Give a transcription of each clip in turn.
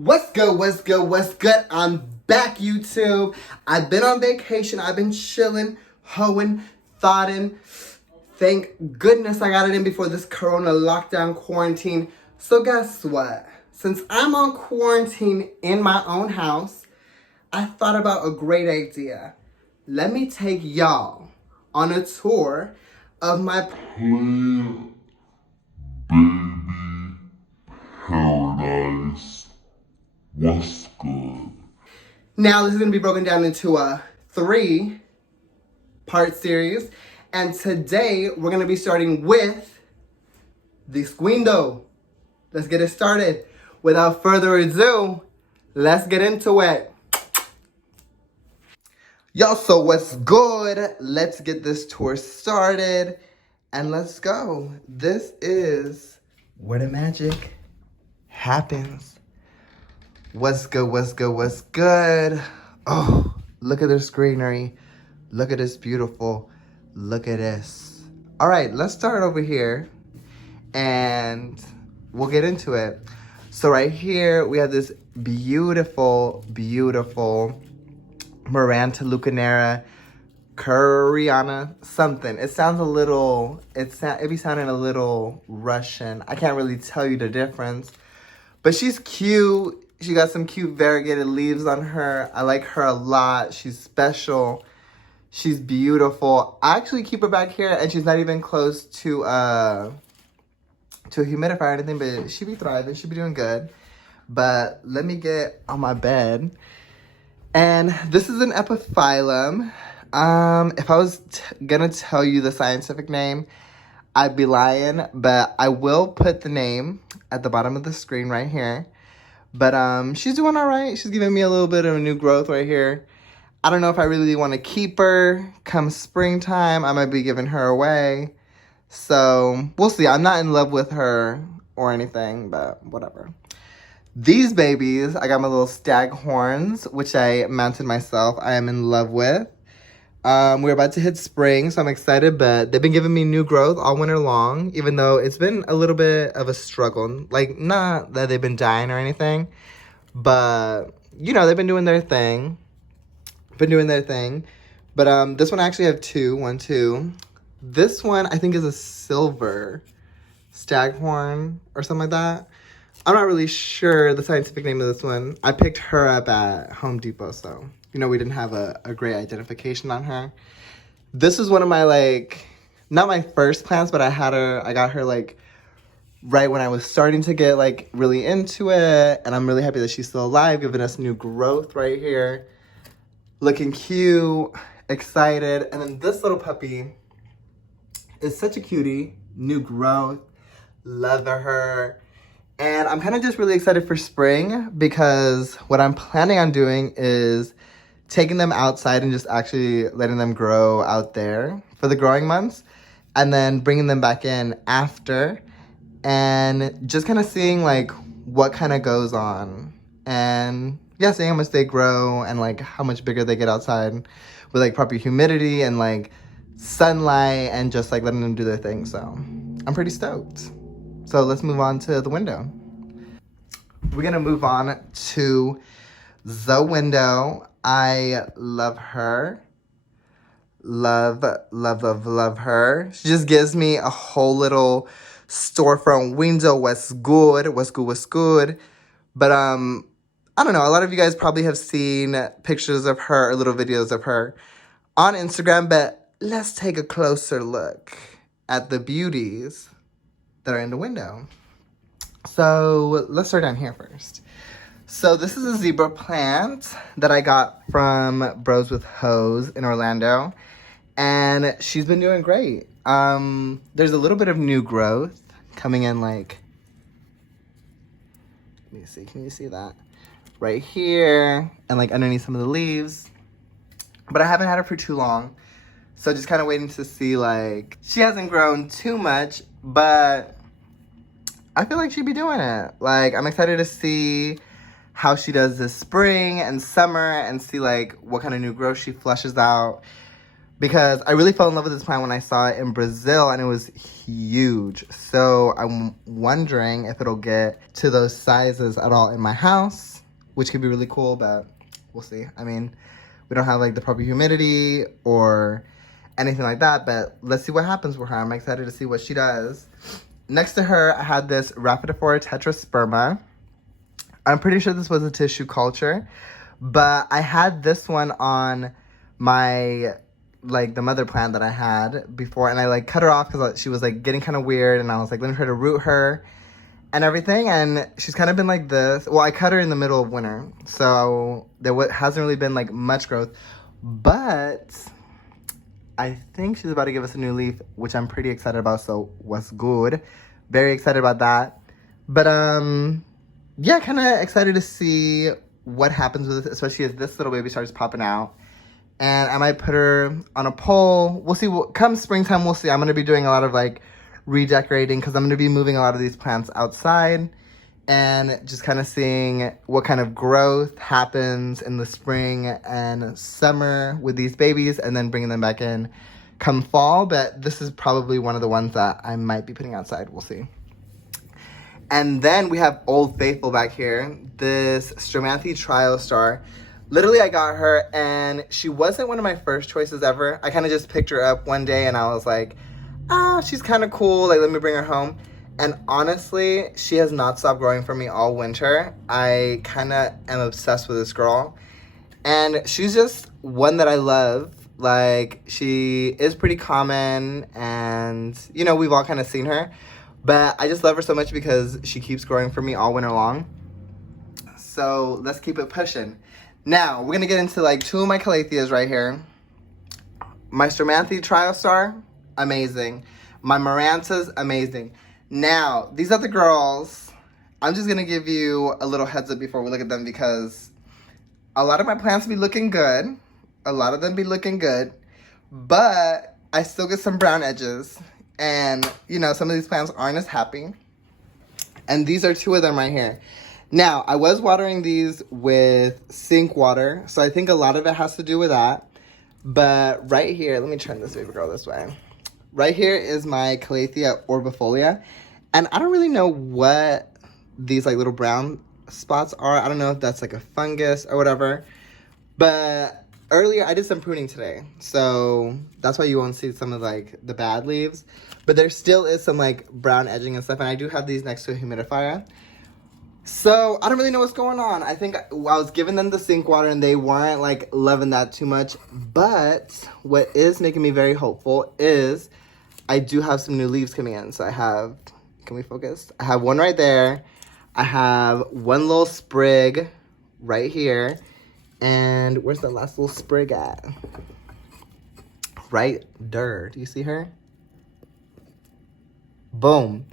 What's good, what's good, what's good? I'm back, YouTube. I've been on vacation. I've been chilling, hoeing, thotting. Thank goodness I got it in before this corona lockdown quarantine. So guess what? Since I'm on quarantine in my own house, I thought about a great idea. Let me take y'all on a tour of my Baby paradise. What's good? Now, this is going to be broken down into a 3-part series. And today, we're going to be starting with the Squindo. Let's get it started. Without further ado, let's get into it. Y'all, so what's good? Let's get this tour started. And let's go. This is where the magic happens. What's good, what's good, what's good? Oh, look at this greenery. Look at this beautiful. Look at this. All right, let's start over here and we'll get into it. So right here, we have this beautiful, beautiful Maranta Leuconeura, Kerchoveana, something. It sounds a little, it be sounding a little Russian. I can't really tell you the difference, but she's cute. She got some cute variegated leaves on her. I like her a lot. She's special. She's beautiful. I actually keep her back here, and she's not even close to a humidifier or anything, but she be thriving. She be doing good. But let me get on my bed. And this is an epiphyllum. If I was gonna tell you the scientific name, I'd be lying, but I will put the name at the bottom of the screen right here. But she's doing all right. She's giving me a little bit of a new growth right here. I don't know if I really want to keep her. Come springtime, I might be giving her away. So we'll see. I'm not in love with her or anything, but whatever. These babies, I got my little stag horns, which I mounted myself. I am in love with. We're about to hit spring, so I'm excited, but they've been giving me new growth all winter long, even though it's been a little bit of a struggle. Like, not that they've been dying or anything, but, you know, they've been doing their thing. But this one I actually have two. This one, I think, is a silver staghorn or something like that. I'm not really sure the scientific name of this one. I picked her up at Home Depot, so, you know, we didn't have a great identification on her. This is one of my, like, not my first plants, but I got her, like, right when I was starting to get, like, really into it. And I'm really happy that she's still alive, giving us new growth right here. Looking cute, excited. And then this little puppy is such a cutie. New growth, love her. And I'm kind of just really excited for spring because what I'm planning on doing is taking them outside and just actually letting them grow out there for the growing months and then bringing them back in after and just kind of seeing like what kind of goes on and yeah, seeing how much they grow and like how much bigger they get outside with like proper humidity and like sunlight and just like letting them do their thing. So I'm pretty stoked. So let's move on to the window. We're gonna move on to the window. I love her. Love her. She just gives me a whole little storefront window. What's good. But I don't know. A lot of you guys probably have seen pictures of her or little videos of her on Instagram, but let's take a closer look at the beauties that are in the window. So let's start down here first. So this is a zebra plant that I got from Bros with Hose in Orlando, and she's been doing great. There's a little bit of new growth coming in, like, let me see, can you see that? Right here, and like underneath some of the leaves. But I haven't had her for too long, so just kind of waiting to see, like, she hasn't grown too much, but I feel like she'd be doing it. Like, I'm excited to see how she does this spring and summer and see, like, what kind of new growth she flushes out. because I really fell in love with this plant when I saw it in Brazil, and it was huge. So I'm wondering if it'll get to those sizes at all in my house, which could be really cool, but we'll see. I mean, we don't have like the proper humidity or anything like that, but let's see what happens with her. I'm excited to see what she does. Next to her, I had this Rhaphidophora Tetrasperma. I'm pretty sure this was a tissue culture, but I had this one on my, like, the mother plant that I had before, and I, like, cut her off because she was, like, getting kind of weird, and I was like, let me try to root her and everything, and she's kind of been like this. Well, I cut her in the middle of winter, so there hasn't really been, like, much growth, but I think she's about to give us a new leaf, which I'm pretty excited about, so what's good. Very excited about that. But, yeah, kind of excited to see what happens with this, especially as this little baby starts popping out. And I might put her on a pole. We'll see. Come springtime, we'll see. I'm going to be doing a lot of, like, redecorating because I'm going to be moving a lot of these plants outside and just kind of seeing what kind of growth happens in the spring and summer with these babies, and then bringing them back in come fall. But this is probably one of the ones that I might be putting outside. We'll see. And then we have Old Faithful back here, this Stromanthi Triostar. Literally, I got her, and she wasn't one of my first choices ever. I kind of just picked her up one day, and I was like, she's kind of cool. Like, let me bring her home. And honestly, she has not stopped growing for me all winter. I kind of am obsessed with this girl. And she's just one that I love. Like, she is pretty common, and, you know, we've all kind of seen her. But I just love her so much because she keeps growing for me all winter long. So let's keep it pushing. Now, we're going to get into like two of my calatheas right here. My Stromanthi Triostar, amazing. My Marantas, amazing. Now, these other girls, I'm just going to give you a little heads up before we look at them, because a lot of my plants be looking good. A lot of them be looking good. But I still get some brown edges. And, you know, some of these plants aren't as happy. And these are two of them right here. Now, I was watering these with sink water, so I think a lot of it has to do with that. But right here, let me turn this baby girl this way. Right here is my Calathea orbifolia. And I don't really know what these, like, little brown spots are. I don't know if that's, like, a fungus or whatever. But earlier, I did some pruning today. So that's why you won't see some of, like, the bad leaves. But there still is some, like, brown edging and stuff. And I do have these next to a humidifier. So I don't really know what's going on. I think I was giving them the sink water and they weren't, like, loving that too much. But what is making me very hopeful is I do have some new leaves coming in. So I have, can we focus? I have one right there. I have one little sprig right here. And where's the last little sprig at? Right there. Do you see her? Boom.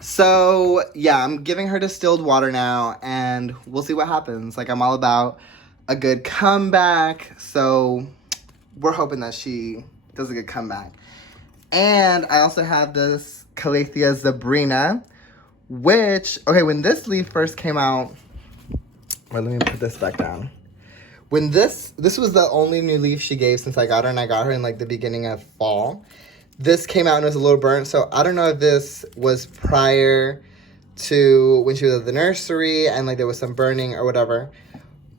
So, yeah, I'm giving her distilled water now, and we'll see what happens. Like, I'm all about a good comeback, so we're hoping that she does a good comeback. And I also have this Calathea zebrina, which, okay, when this leaf first came out, well, let me put this back down. When this was the only new leaf she gave since I got her, and I got her in, like, the beginning of fall. This came out and it was a little burnt, so I don't know if this was prior to when she was at the nursery and, like, there was some burning or whatever.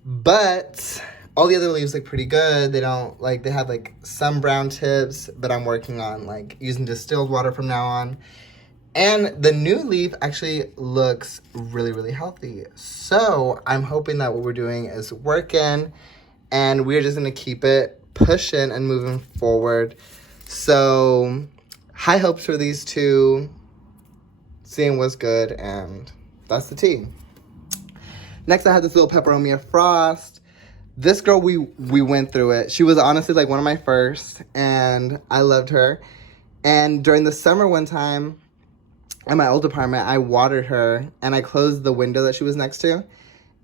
But all the other leaves look pretty good. They don't, like, they have, like, some brown tips, but I'm working on, like, using distilled water from now on. And the new leaf actually looks really, really healthy. So I'm hoping that what we're doing is working, and we're just going to keep it pushing and moving forward. So, high hopes for these two, seeing what's good, and that's the tea. Next, I have this little Peperomia Frost. This girl, we went through it. She was honestly, like, one of my first, and I loved her. And during the summer one time, at my old apartment, I watered her, and I closed the window that she was next to.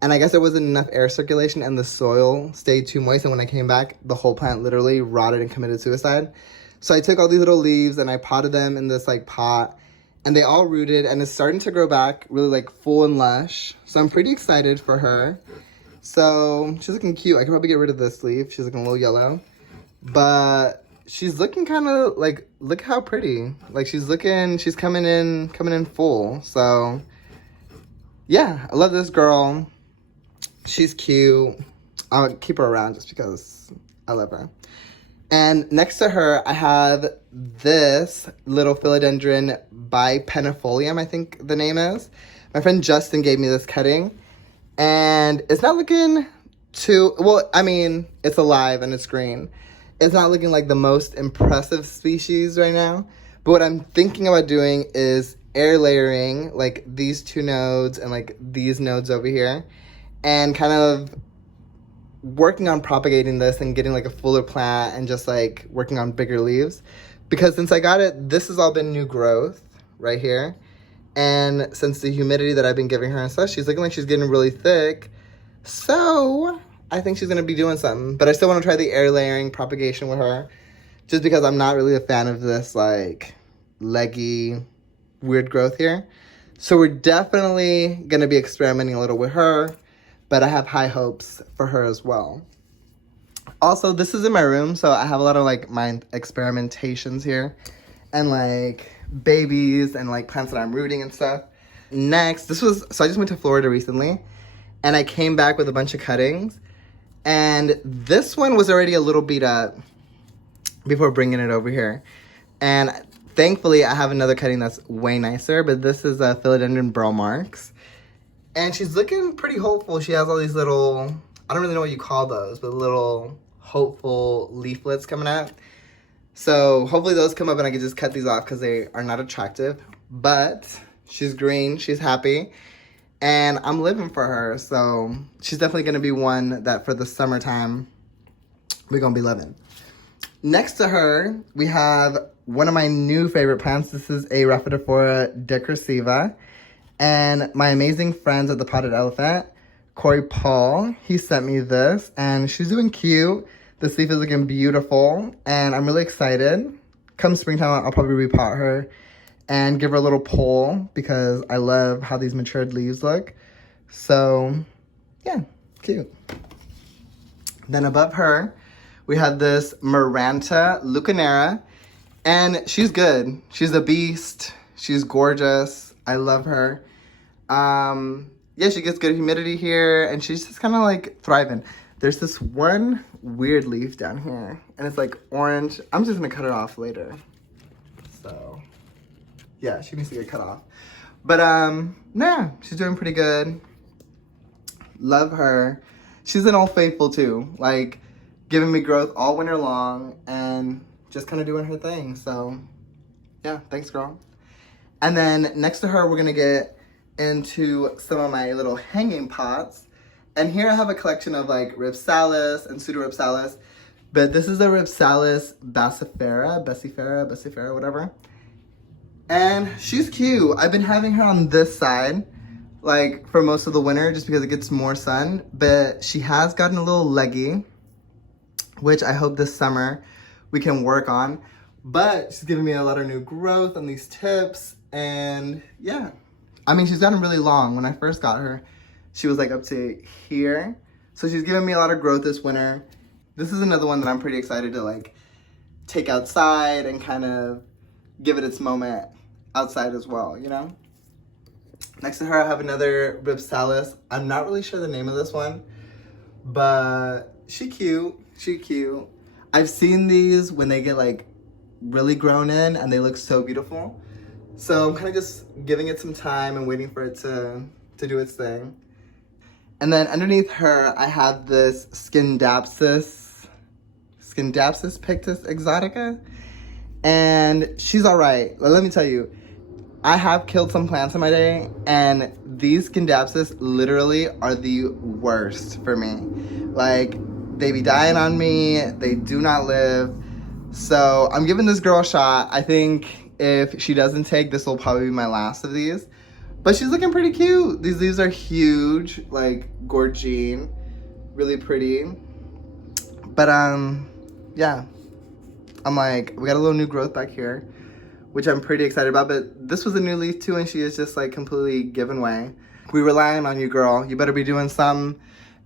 And I guess there wasn't enough air circulation, and the soil stayed too moist, and when I came back, the whole plant literally rotted and committed suicide. So I took all these little leaves and I potted them in this, like, pot, and they all rooted, and it's starting to grow back really, like, full and lush. So I'm pretty excited for her. So she's looking cute. I could probably get rid of this leaf. She's looking a little yellow. But she's looking kind of like, look how pretty. Like she's coming in full. So yeah, I love this girl. She's cute. I'll keep her around just because I love her. And next to her, I have this little Philodendron Bipennifolium, I think the name is. My friend Justin gave me this cutting. And it's not looking too, well, I mean, it's alive and it's green. It's not looking like the most impressive species right now. But what I'm thinking about doing is air layering like these two nodes and like these nodes over here. And kind of working on propagating this and getting like a fuller plant and just like working on bigger leaves, because since I got it, this has all been new growth right here, and since the humidity that I've been giving her and stuff, she's looking like she's getting really thick. So I think she's gonna be doing something, but I still want to try the air layering propagation with her, just because I'm not really a fan of this like leggy weird growth here. So we're definitely gonna be experimenting a little with her, but I have high hopes for her as well. Also, this is in my room, so I have a lot of like my experimentations here and like babies and like plants that I'm rooting and stuff. Next, so I just went to Florida recently and I came back with a bunch of cuttings, and this one was already a little beat up before bringing it over here. And thankfully I have another cutting that's way nicer, but this is a Philodendron Marks. And she's looking pretty hopeful. She has all these little, I don't really know what you call those, but little hopeful leaflets coming out. So hopefully those come up and I can just cut these off because they are not attractive. But she's green, she's happy, and I'm living for her. So she's definitely going to be one that for the summertime, we're going to be loving. Next to her, we have one of my new favorite plants. This is a Rhaphidophora Decursiva. And my amazing friends at the Potted Elephant, Corey Paul, he sent me this, and she's doing cute. This leaf is looking beautiful, and I'm really excited. Come springtime, I'll probably repot her and give her a little pull because I love how these matured leaves look. So, yeah, cute. Then above her, we have this Maranta Leuconeura, and she's good. She's a beast. She's gorgeous. I love her. Yeah, she gets good humidity here, and she's just kind of like thriving. There's this one weird leaf down here, and it's like orange. I'm just gonna cut it off later. So, yeah, she needs to get cut off. But, nah, she's doing pretty good. Love her. She's an old faithful too, like giving me growth all winter long and just kind of doing her thing. So, yeah, thanks, girl. And then next to her, we're gonna get into some of my little hanging pots. And here I have a collection of like Rhipsalis and Pseudorhipsalis. But this is a Rhipsalis Bacifera, whatever. And she's cute. I've been having her on this side like for most of the winter just because it gets more sun. But she has gotten a little leggy, which I hope this summer we can work on. But she's giving me a lot of new growth on these tips. And yeah, I mean, she's gotten really long. When I first got her, she was like up to here. So she's giving me a lot of growth this winter. This is another one that I'm pretty excited to like take outside and kind of give it its moment outside as well, you know? Next to her, I have another Rhipsalis. I'm not really sure the name of this one, but she cute. I've seen these when they get like really grown in and they look so beautiful. So I'm kind of just giving it some time and waiting for it to do its thing. And then underneath her, I have this Scindapsus Pictus Exotica. And she's all right. Let me tell you, I have killed some plants in my day, and these Scindapsus literally are the worst for me. Like, they be dying on me. They do not live. So I'm giving this girl a shot. I think if she doesn't take, this will probably be my last of these. But she's looking pretty cute. These leaves are huge, like gorgine, really pretty. But yeah, I'm like, we got a little new growth back here, which I'm pretty excited about. But this was a new leaf too, and she is just like completely given way. We relying on you, girl. You better be doing something.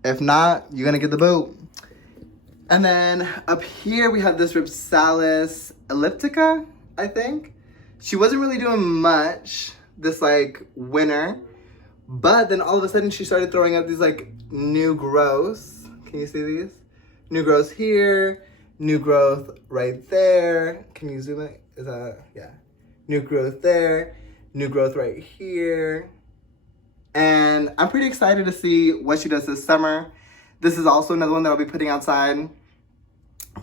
If not, you're gonna get the boot. And then up here we have this Rhaphidophora elliptica, I think. She wasn't really doing much this like winter, but then all of a sudden she started throwing up these like new growths. Can you see these? New growths here, new growth right there. Can you zoom in? Is that, yeah. New growth there, new growth right here. And I'm pretty excited to see what she does this summer. This is also another one that I'll be putting outside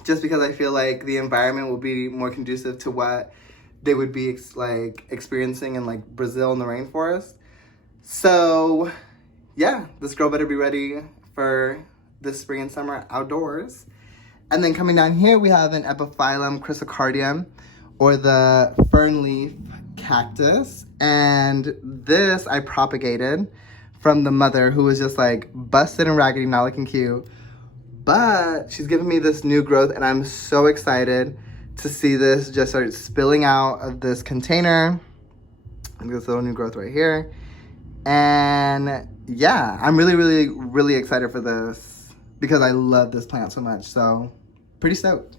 just because I feel like the environment will be more conducive to what they would be like experiencing in like Brazil in the rainforest. So yeah, this girl better be ready for this spring and summer outdoors. And then coming down here, we have an Epiphyllum Chrysocardium, or the fern leaf cactus. And this I propagated from the mother, who was just like busted and raggedy, not looking cute. But she's giving me this new growth, and I'm so excited to see this just start spilling out of this container. And this little new growth right here. And yeah, I'm really excited for this because I love this plant so much. So pretty stoked.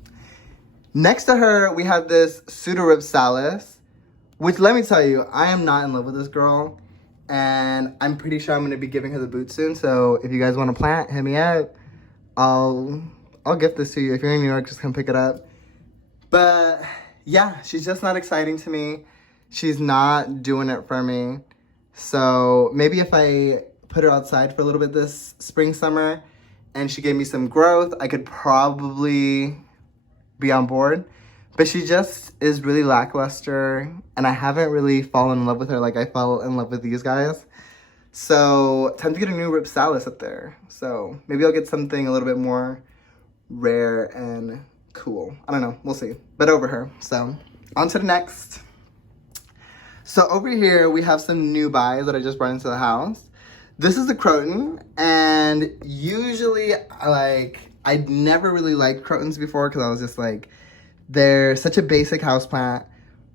Next to her, we have this Pseudorhipsalis, which let me tell you, I am not in love with this girl. And I'm pretty sure I'm going to be giving her the boot soon. So if you guys want a plant, hit me up. I'll gift this to you. If you're in New York, just come pick it up. But yeah, she's just not exciting to me. She's not doing it for me. So maybe if I put her outside for a little bit this spring, summer, and she gave me some growth, I could probably be on board. But she just is really lackluster, and I haven't really fallen in love with her like I fell in love with these guys. So time to get a new Rhaphidophora up there. So maybe I'll get something a little bit more rare and cool. I don't know, we'll see. But over her. So on to the next. So over here we have some new buys that I just brought into the house. This is a croton, and usually I'd never really liked crotons before because I was just like, they're such a basic houseplant.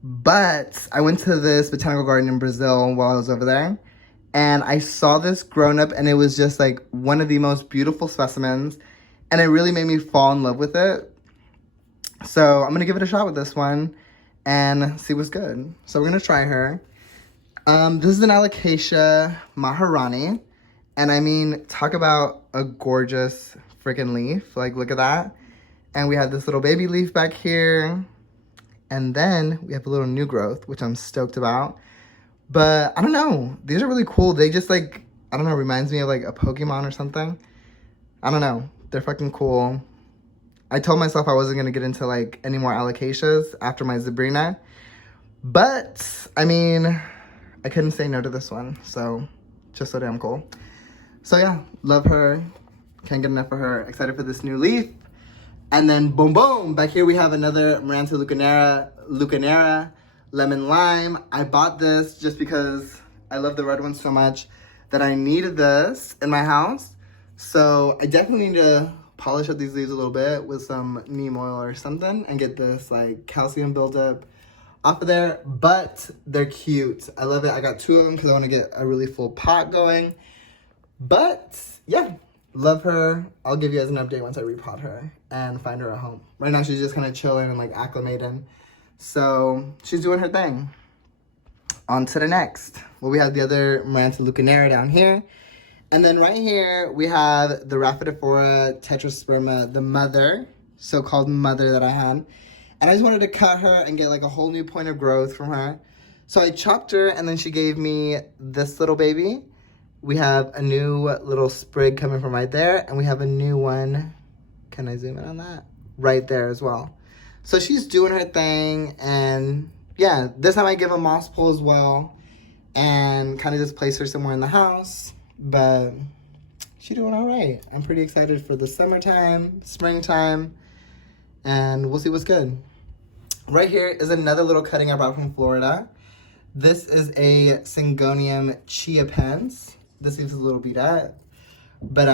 But I went to this botanical garden in Brazil while I was over there, and I saw this grown up, and it was just like one of the most beautiful specimens, and it really made me fall in love with it. So I'm gonna give it a shot with this one and see what's good. So we're gonna try her. This is an Alocasia Maharani, and I mean, talk about a gorgeous freaking leaf. Like, look at that. And we have this little baby leaf back here, and then we have a little new growth, which I'm stoked about. But I don't know, these are really cool. They just like, I don't know, reminds me of like a Pokemon or something. I don't know, they're fucking cool. I told myself I wasn't gonna get into like any more Alocasias after my Zebrina, but I mean, I couldn't say no to this one. So just so damn cool. So yeah, love her, can't get enough of her. Excited for this new leaf. And then boom boom, back here we have another Maranta Leuconeura lemon lime. I bought this just because I love the red one so much that I needed this in my house. So I definitely need to polish up these leaves a little bit with some neem oil or something and get this like calcium buildup off of there. But they're cute. I love it. I got two of them because I want to get a really full pot going. But yeah, love her. I'll give you guys an update once I repot her and find her a home. Right now she's just kind of chilling and like acclimating. So she's doing her thing. On to the next. Well, we have the other Maranta Leuconeura down here. And then right here, we have the Rhaphidophora Tetrasperma, the mother, so-called mother that I had. And I just wanted to cut her and get like a whole new point of growth from her. So I chopped her, and then she gave me this little baby. We have a new little sprig coming from right there, and we have a new one. Can I zoom in on that? Right there as well. So she's doing her thing, and yeah, this time I give a moss pull as well, and kind of just place her somewhere in the house. But she's doing all right. I'm pretty excited for the summertime, springtime, and we'll see what's good. Right here is another little cutting I brought from Florida. This is a Syngonium chiapens. This leaves a little beat up. But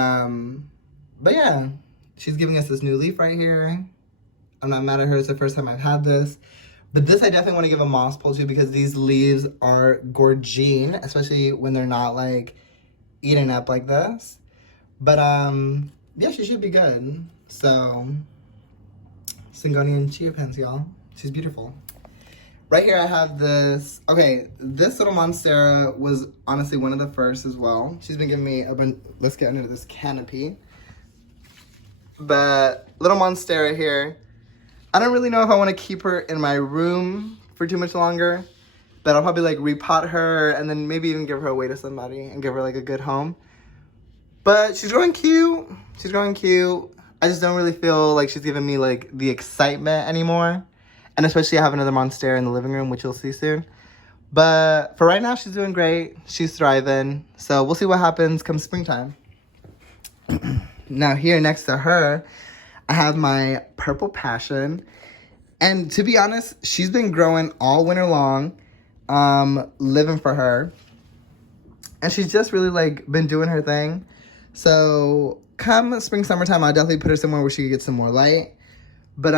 yeah, she's giving us this new leaf right here. I'm not mad at her. It's the first time I've had this. But this I definitely want to give a moss pull to because these leaves are gorgeous, especially when they're not like eaten up like this. But yeah, she should be good. So, Syngonian Geopens, y'all. She's beautiful. Right here I have this. Okay, this little Monstera was honestly one of the first as well. She's been giving me a bunch. Let's get under this canopy. But little Monstera here. I don't really know if I want to keep her in my room for too much longer. But I'll probably like repot her and then maybe even give her away to somebody and give her like a good home. But she's growing cute. She's growing cute. I just don't really feel like she's giving me like the excitement anymore. And especially I have another Monstera in the living room, which you'll see soon. But for right now, she's doing great. She's thriving. So we'll see what happens come springtime. Now here next to her, I have my Purple Passion. And to be honest, she's been growing all winter long. Living for her. And she's just really like been doing her thing. So come spring, summertime, I'll definitely put her somewhere where she could get some more light. But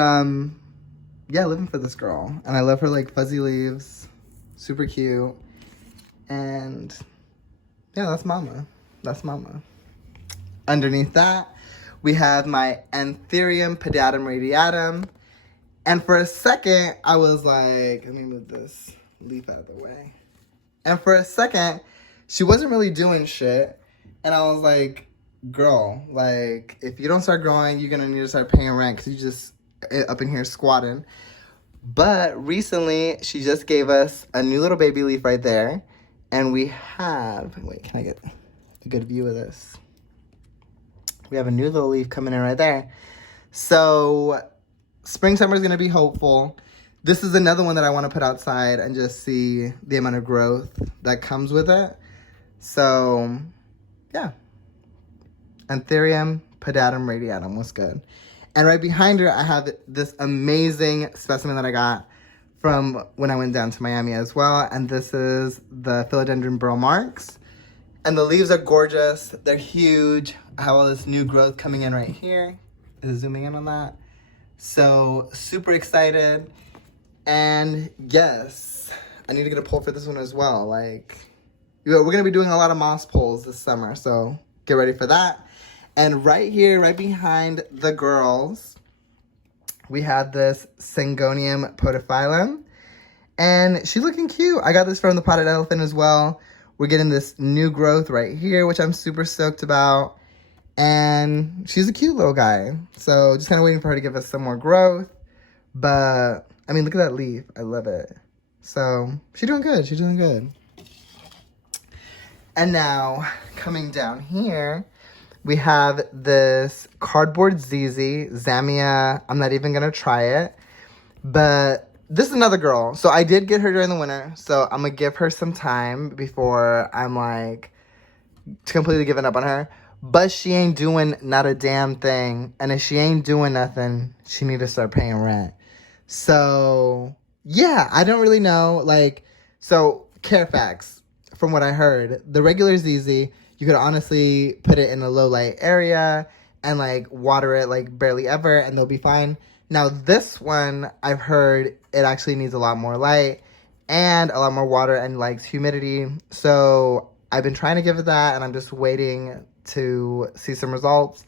yeah, living for this girl. And I love her like fuzzy leaves. Super cute. And yeah, that's mama. That's mama. Underneath that, we have my Anthurium Pedatoradiatum. And for a second, I was like, let me move this leaf out of the way. And for a second, she wasn't really doing shit. And I was like, girl, like, if you don't start growing, you're gonna need to start paying rent because you just up in here squatting. But recently, she just gave us a new little baby leaf right there. And we have, wait, can I get a good view of this? We have a new little leaf coming in right there. So spring, summer is going to be hopeful. This is another one that I want to put outside and just see the amount of growth that comes with it. So, yeah. Anthurium Pedatoradiatum, what's good? And right behind her, I have this amazing specimen that I got from when I went down to Miami as well. And this is the Philodendron Bipennifolium. And the leaves are gorgeous. They're huge. I have all this new growth coming in right here. Is it zooming in on that? So, super excited. And yes, I need to get a poll for this one as well. Like, we're going to be doing a lot of moss polls this summer. So, get ready for that. And right here, right behind the girls, we have this Syngonium Podophyllum. And she's looking cute. I got this from the Potted Elephant as well. We're getting this new growth right here, which I'm super stoked about. And she's a cute little guy. So just kind of waiting for her to give us some more growth. But, I mean, look at that leaf. I love it. So she's doing good. She's doing good. And now, coming down here, we have this cardboard ZZ, Zamia. I'm not even going to try it. But this is another girl. So I did get her during the winter. So I'm going to give her some time before I'm like completely giving up on her. But she ain't doing not a damn thing. And if she ain't doing nothing, she need to start paying rent. So, yeah, I don't really know. Like, so, Carfax, from what I heard, the regular ZZ, you could honestly put it in a low light area and, like, water it, like, barely ever, and they'll be fine. Now, this one, I've heard it actually needs a lot more light and a lot more water and likes humidity. So, I've been trying to give it that, and I'm just waiting to see some results.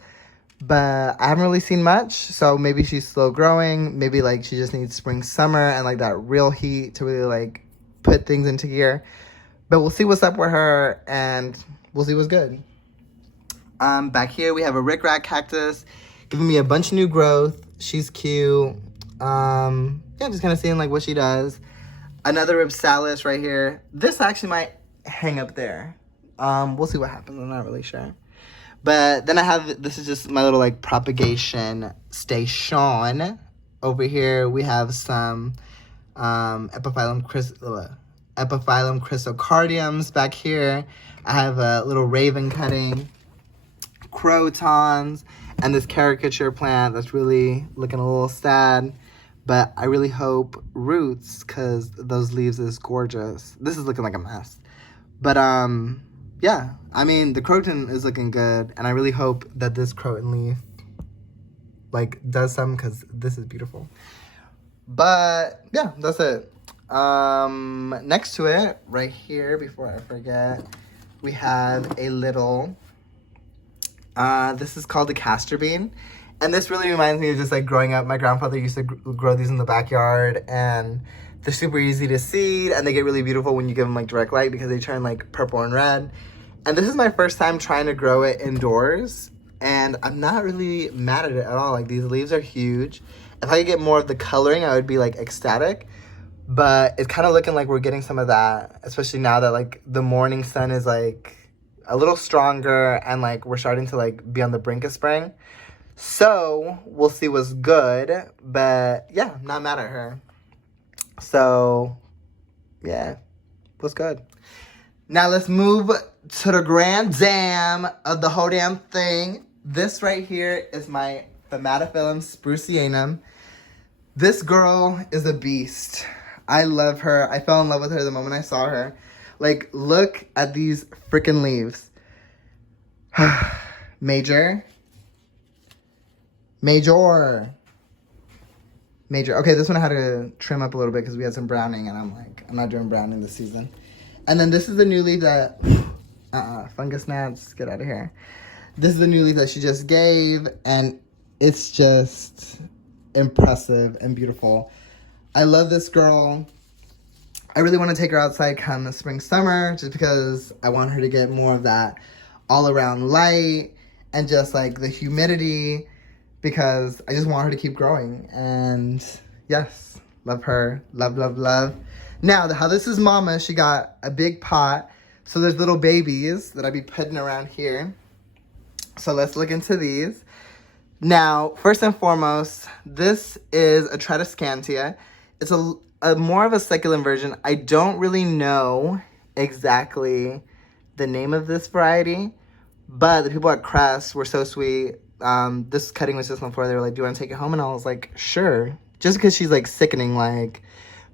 But I haven't really seen much, so maybe she's slow growing. Maybe, like, she just needs spring, summer, and, like, that real heat to really, like, put things into gear. But we'll see what's up with her, and we'll see what's good. Back here, we have a rickrack cactus giving me a bunch of new growth. She's cute. Yeah, just kind of seeing, like, what she does. Another Rhaphidophora right here. This actually might hang up there. We'll see what happens. I'm not really sure. But then I have, this is just my little, like, propagation station. Over here, we have some Epiphyllum Chrysocardiums. Back here, I have a little raven cutting, crotons, and this caricature plant that's really looking a little sad. But I really hope roots, because those leaves is gorgeous. This is looking like a mess. But, yeah, I mean, the croton is looking good, and I really hope that this croton leaf, like, does some, because this is beautiful. But, yeah, that's it. Next to it, right here, before I forget, we have a little, this is called the castor bean, And this really reminds me of just like growing up. My grandfather used to grow these in the backyard, and they're super easy to seed, and they get really beautiful when you give them like direct light because they turn like purple and red. And this is my first time trying to grow it indoors, and I'm not really mad at it at all. Like, these leaves are huge. If I could get more of the coloring, I would be like ecstatic. But it's kind of looking like we're getting some of that, especially now that like the morning sun is like a little stronger and like we're starting to like be on the brink of spring. So we'll see what's good. But yeah, I'm not mad at her. So yeah, what's good. Now let's move to the grand dam of the whole damn thing. This right here is my Thaumatophyllum sprucianum. This girl is a beast. I love her. I fell in love with her the moment I saw her. Like, look at these freaking leaves. Major. Okay, this one I had to trim up a little bit because we had some browning, and I'm like, I'm not doing browning this season. And then this is the new leaf that, fungus gnats, get out of here. This is the new leaf that she just gave, and it's just impressive and beautiful. I love this girl. I really want to take her outside come the spring, summer, just because I want her to get more of that all around light and just like the humidity, because I just want her to keep growing. And yes, love her. Love, love, love. Now, how this is mama, she got a big pot. So there's little babies that I be putting around here. So let's look into these. Now, first and foremost, this is a Tetrasperma. It's a more of a succulent version. I don't really know exactly the name of this variety, but the people at Crest were so sweet. This cutting was just on the floor. They were like, do you want to take it home? And I was like, sure. Just because she's like sickening, like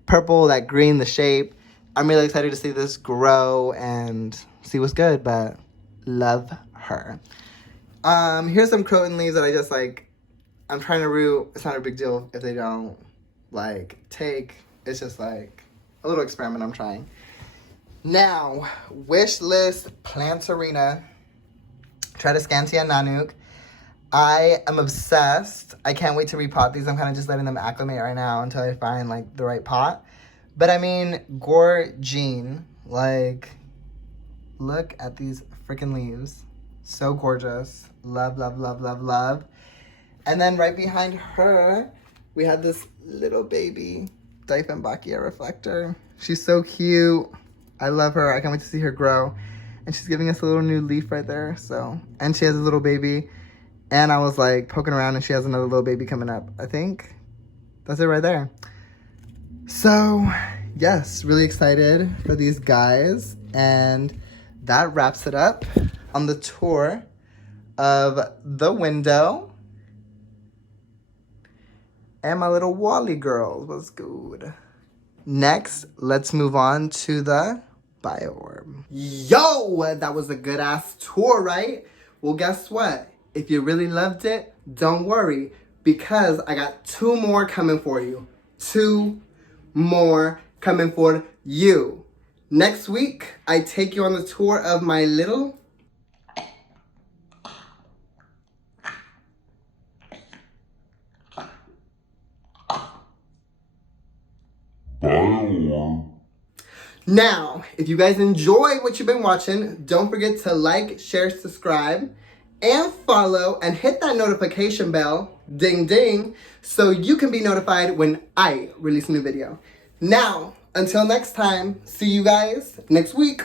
purple, that green, the shape. I'm really excited to see this grow and see what's good, but love her. Here's some croton leaves that I just like, I'm trying to root. It's not a big deal if they don't like take. It's just like a little experiment I'm trying. Now, wish list Plantarina, Tradescantia nanuk. I am obsessed. I can't wait to repot these. I'm kind of just letting them acclimate right now until I find like the right pot. But I mean, gorgeous. Like, look at these freaking leaves. So gorgeous. Love, love, love, love, love. And then right behind her, we had this little baby Dieffenbachia reflector. She's so cute. I love her. I can't wait to see her grow. And she's giving us a little new leaf right there. So, and she has a little baby. And I was like poking around and she has another little baby coming up. I think that's it right there. So yes, really excited for these guys. And that wraps it up on the tour of the window. And my little Wally girls was good. Next, let's move on to the Biorb. Yo, that was a good ass tour, right? Well, guess what? If you really loved it, don't worry, because I got 2 more coming for you. 2 more coming for you. Next week, I take you on the tour of my little Biorb. Now, if you guys enjoy what you've been watching, don't forget to like, share, subscribe, and follow, and hit that notification bell, ding ding, so you can be notified when I release a new video. Now, until next time, see you guys next week.